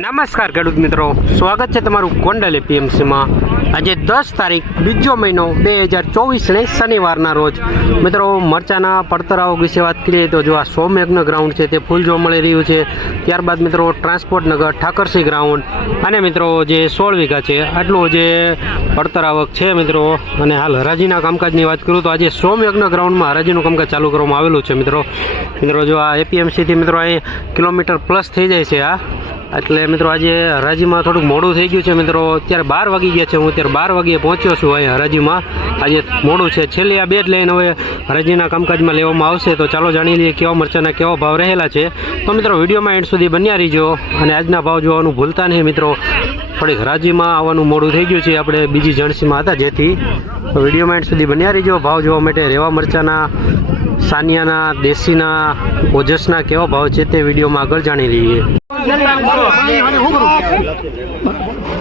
નમસ્કાર ખેડૂત મિત્રો. સ્વાગત છે તમારું ગોંડલ એપીએમસીમાં. આજે દસ તારીખ, બીજો મહિનો, બે હજાર ચોવીસને શનિવારના રોજ. મિત્રો, મરચાના પડતરાઓ વિશે વાત કરીએ તો જો આ સોમયજ્ઞ ગ્રાઉન્ડ છે તે ફૂલ જોવા મળી રહ્યું છે. ત્યારબાદ મિત્રો, ટ્રાન્સપોર્ટ નગર, ઠાકરસિંહ ગ્રાઉન્ડ અને મિત્રો, જે સોળ વીઘા છે, આટલું જે પડતર આવક છે મિત્રો. અને હાલ હરાજીના કામકાજની વાત કરું તો આજે સોમયજ્ઞ ગ્રાઉન્ડમાં હરાજીનું કામકાજ ચાલુ કરવામાં આવેલું છે મિત્રો. મિત્રો, જો આ એપીએમસીથી મિત્રો, અહીં કિલોમીટર પ્લસ થઈ જાય છે આ એટલે મિત્રો આજે હરાજીમાં થોડુંક મોડું થઈ ગયું છે મિત્રો. અત્યારે બાર વાગી ગયા છે. હું અત્યારે બાર વાગ્યે પહોંચ્યો છું અહીંયા હરાજીમાં. આજે મોડું છે. છેલ્લી આ બે લઈને હવે હરાજીના કામકાજમાં લેવામાં આવશે. તો ચાલો જાણી લઈએ કેવા મરચાના કેવા ભાવ રહેલા છે. તો મિત્રો વિડીયોમાં એન્ડ સુધી બન્યા રહીજો. અને આજના ભાવ જોવાનું ભૂલતા નહીં મિત્રો. થોડીક હરાજીમાં આવવાનું મોડું થઈ ગયું છે. આપણે બીજી જણસીમાં હતા જેથી. વિડીયોમાં એન્ડ સુધી બન્યા રહીજો. ભાવ જોવા માટે રેવા મરચાના, સાનિયાના, દેશીના, ઓજસના કેવા ભાવ છે તે વિડીયોમાં આગળ જાણી લઈએ.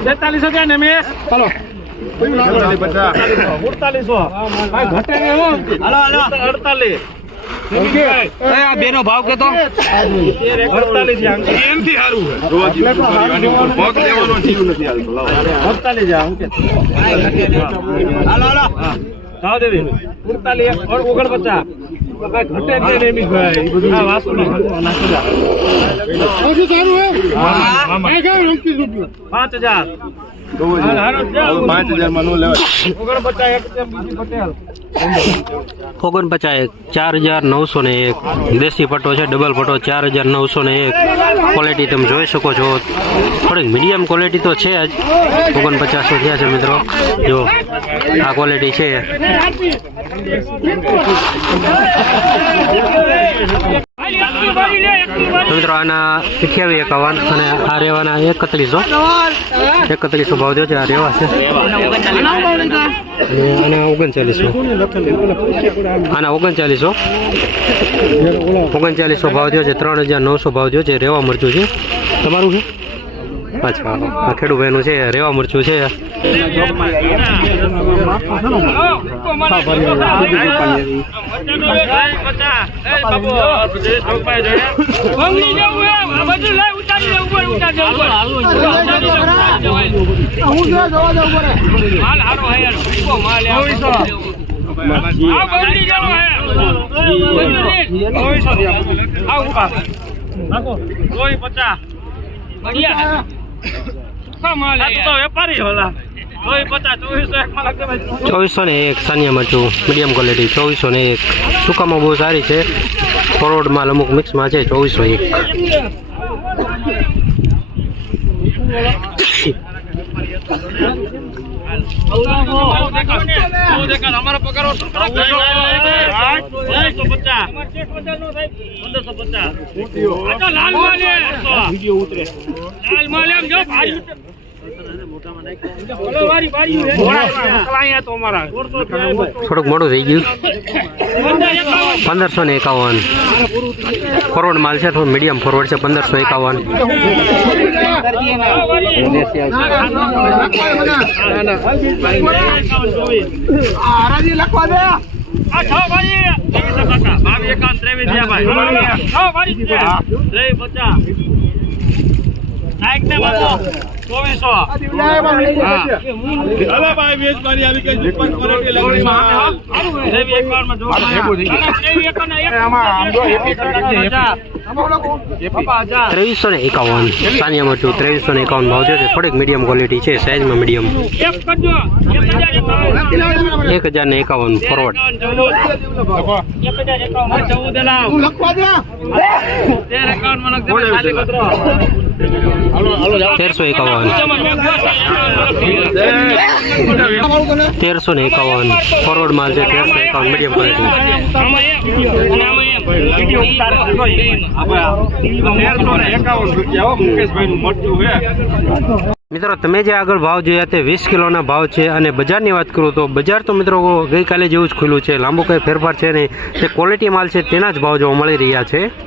તેતાલીસ ક્યાં ને મેં ચાલો અડતાલીસો અડતાલીસ બેનો ભાવ પાંચ હજાર પાંચ હજારમાં નો લેવાય ઓગણપચાસ એક છે બીજી પટેલ ઓગણપચાસ એક ચાર હજાર નવસો ને એક. દેશી પટ્ટો છે, ડબલ પટ્ટો ચાર હજાર નવસો ને એક. ક્વોલિટી તમે જોઈ શકો છો. થોડીક મીડિયમ ક્વોલિટી તો છે જ. ઓગણપચાસો થયા છે મિત્રો. જો, આ ક્વોલિટી છે. મિત્રો, આના અઠ્યાવીસ એકાવન અને આ રેવાના એકત્રીસો. એકત્રીસો ભાવ થયો છે, આ રેવા છે. અને આના ઓગણચાલીસો. આના ઓગણચાલીસો. ઓગણચાલીસો ભાવ થયો છે, ત્રણ હજાર નવસો ભાવ થયો છે રેવા મરચું છે. તમારું છે અચ્છા આ ખેડૂભાઈનું છે રેવા મરચું છે. પચાસ. ભાઈ ચોવીસો ને એક સાનિયા મરચું મીડિયમ ક્વોલિટી ચોવીસો ને એક. સુકામાં બહુ સારી છે. ફોરવર્ડમાં અમુક મિક્સમાં છે ચોવીસો એક. પંદરસો પચાસ. પચાસ જો. થોડુંક મોડું થઈ ગયું. પંદરસો ને એકાવન. ફોરવર્ડ માલ છે થોડું મીડિયમ ફોરવર્ડ છે પંદરસો એકાવન. આ છ ભાઈ. ત્રેવીસો કાકા. બાવીસ એકાવન, ત્રેવીસ થયા ભાઈ. ભાઈ છે. ત્રેવીસ પચાસ. નાઈક ને બાપુ. ચોવીસો. હા. ત્રેવીસ એકાવનમાં જોવો. એક. હજાર. પપ્પા હજાર. ત્રેવીસો ને એકાવન. સાનિયા મરચું ત્રેવીસો ને એકાવન ભાવ છે. થોડીક મીડિયમ ક્વોલિટી છે. સાઇઝમાં મીડિયમ એક. હજાર. ને એકાવન ફોરવર્ડ. તેરસો એકાવન. તેરસો ને એકાવન. ફોરવર્ડ માલ છે. તેરસો એકાવન. મીડિયમ ક્વોલિટી મિત્રો તમે જે આગળ ભાવ જોયા તે વીસ કિલોના ભાવ છે અને બજારની વાત કરું તો બજાર તો મિત્રો ગઈકાલે જેવું જ ખુલ્લું છે. લાંબો કંઈ ફેરફાર છે નહીં. તે ક્વોલિટી માલ છે તેના જ ભાવ જોવા મળી રહ્યા છે.